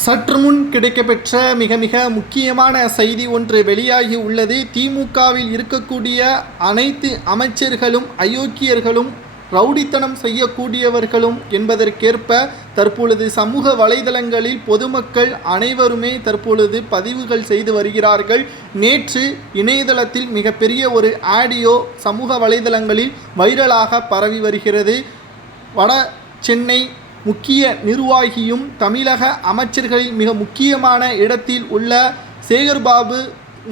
சற்று முன் கிடைக்கப்பெற்ற மிக மிக முக்கியமான செய்தி ஒன்று வெளியாகி உள்ளது. திமுகவில் இருக்கக்கூடிய அனைத்து அமைச்சர்களும் அயோக்கியர்களும் ரவுடித்தனம் செய்யக்கூடியவர்களும் என்பதற்கேற்ப தற்பொழுது சமூக வலைதளங்களில் பொதுமக்கள் அனைவருமே தற்பொழுது பதிவுகள் செய்து வருகிறார்கள். நேற்று இணையதளத்தில் மிகப்பெரிய ஒரு ஆடியோ சமூக வலைதளங்களில் வைரலாக பரவி வருகிறது. வட சென்னை முக்கிய நிர்வாகியும் தமிழக அமைச்சர்களில் மிக முக்கியமான இடத்தில் உள்ள சேகர்பாபு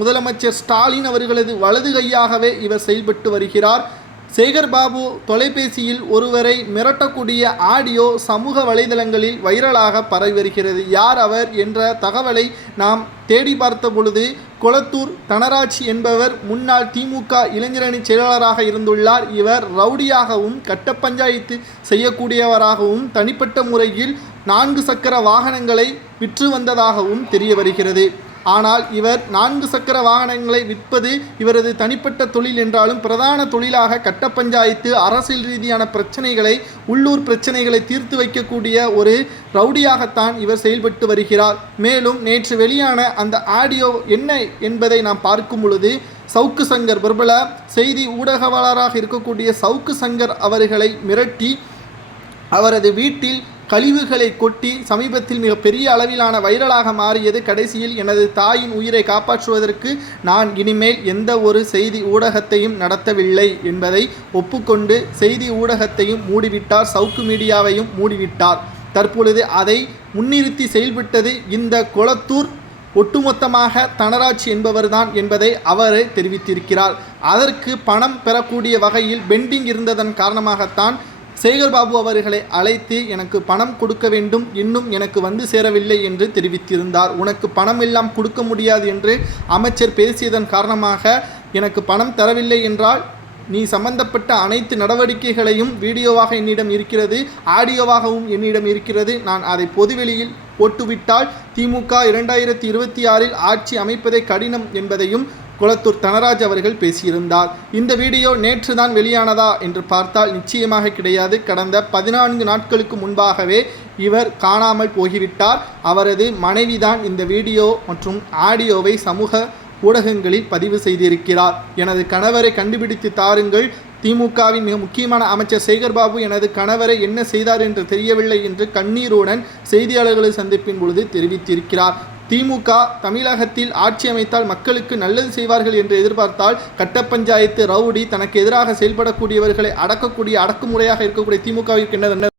முதலமைச்சர் ஸ்டாலின் அவர்களது வலது கையாகவே இவர் செயல்பட்டு வருகிறார். சேகர்பாபு தொலைபேசியில் ஒருவரை மிரட்டக்கூடிய ஆடியோ சமூக வலைதளங்களில் வைரலாக பரவி வருகிறது. யார் அவர் என்ற தகவலை நாம் தேடி பார்த்த பொழுது கொளத்தூர் தனராஜ் என்பவர் முன்னாள் திமுக இளைஞரணி செயலாளராக இருந்துள்ளார். இவர் ரவுடியாகவும் கட்ட பஞ்சாயத்து செய்யக்கூடியவராகவும் தனிப்பட்ட முறையில் நான்கு சக்கர வாகனங்களை விற்று வந்ததாகவும் தெரிய வருகிறது. ஆனால் இவர் நான்கு சக்கர வாகனங்களை விற்பது இவரது தனிப்பட்ட தொழில் என்றாலும் பிரதான தொழிலாக கட்ட பஞ்சாயத்து அரசியல் ரீதியான பிரச்சனைகளை உள்ளூர் பிரச்சனைகளை தீர்த்து வைக்கக்கூடிய ஒரு ரவுடியாகத்தான் இவர் செயல்பட்டு வருகிறார். மேலும் நேற்று வெளியான அந்த ஆடியோ என்ன என்பதை நாம் பார்க்கும் பொழுது சவுக்கு சங்கர் பிரபல செய்தி ஊடகவாளராக இருக்கக்கூடிய சவுக்கு சங்கர் அவர்களை மிரட்டி அவரது வீட்டில் கழிவுகளை கொட்டி சமீபத்தில் மிக பெரிய அளவிலான வைரலாக மாறியது கடைசியில் எனது தாயின் உயிரை காப்பாற்றுவதற்கு நான் இனிமேல் எந்த ஒரு செய்தி ஊடகத்தையும் நடத்தவில்லை என்பதை ஒப்புக்கொண்டு செய்தி ஊடகத்தையும் மூடிவிட்டார். சவுக்கு மீடியாவையும் மூடிவிட்டார். தற்பொழுது அதை முன்னிறுத்தி செயல்பட்டது இந்த கொளத்தூர் ஒட்டுமொத்தமாக தனராஜ் என்பவர்தான் என்பதை அவரே தெரிவித்திருக்கிறார். அதற்கு பணம் பெறக்கூடிய வகையில் பெண்டிங் இருந்ததன் காரணமாகத்தான் சேகர்பாபு அவர்களை அழைத்து எனக்கு பணம் கொடுக்க வேண்டும் இன்னும் எனக்கு வந்து சேரவில்லை என்று தெரிவித்திருந்தார். உனக்கு பணம் எல்லாம் கொடுக்க முடியாது என்று அமைச்சர் பேசியதன் காரணமாக எனக்கு பணம் தரவில்லை என்றால் நீ சம்பந்தப்பட்ட அனைத்து நடவடிக்கைகளையும் வீடியோவாக என்னிடம் இருக்கிறது ஆடியோவாகவும் என்னிடம் இருக்கிறது. நான் அதை பொதுவெளியில் போட்டுவிட்டால் திமுக இரண்டாயிரத்தி இருபத்தி ஆறில் ஆட்சி அமைப்பதே கடினம் என்பதையும் குளத்தூர் தனராஜ் அவர்கள் பேசியிருந்தார். இந்த வீடியோ நேற்று தான் வெளியானதா என்று பார்த்தால் நிச்சயமாக கிடையாது. கடந்த பதினான்கு நாட்களுக்கு முன்பாகவே இவர் காணாமல் போய்விட்டார் அவரது மனைவிதான் இந்த வீடியோ மற்றும் ஆடியோவை சமூக ஊடகங்களில் பதிவு செய்திருக்கிறார். எனது கணவரை கண்டுபிடித்து தாருங்கள். திமுகவின் மிக முக்கியமான அமைச்சர் சேகர்பாபு எனது கணவரை என்ன செய்தார் என்று தெரியவில்லை என்று கண்ணீருடன் செய்தியாளர்களை சந்திப்பின் பொழுது தெரிவித்திருக்கிறார். திமுக தமிழகத்தில் ஆட்சி அமைத்தால் மக்களுக்கு நல்லது செய்வார்கள் என்று எதிர்பார்த்தால் கட்ட பஞ்சாயத்து ரவுடி தனக்கு எதிராக செயல்படக்கூடியவர்களை அடக்கக்கூடிய அடக்குமுறையாக இருக்கக்கூடிய திமுகவிற்கு என்ன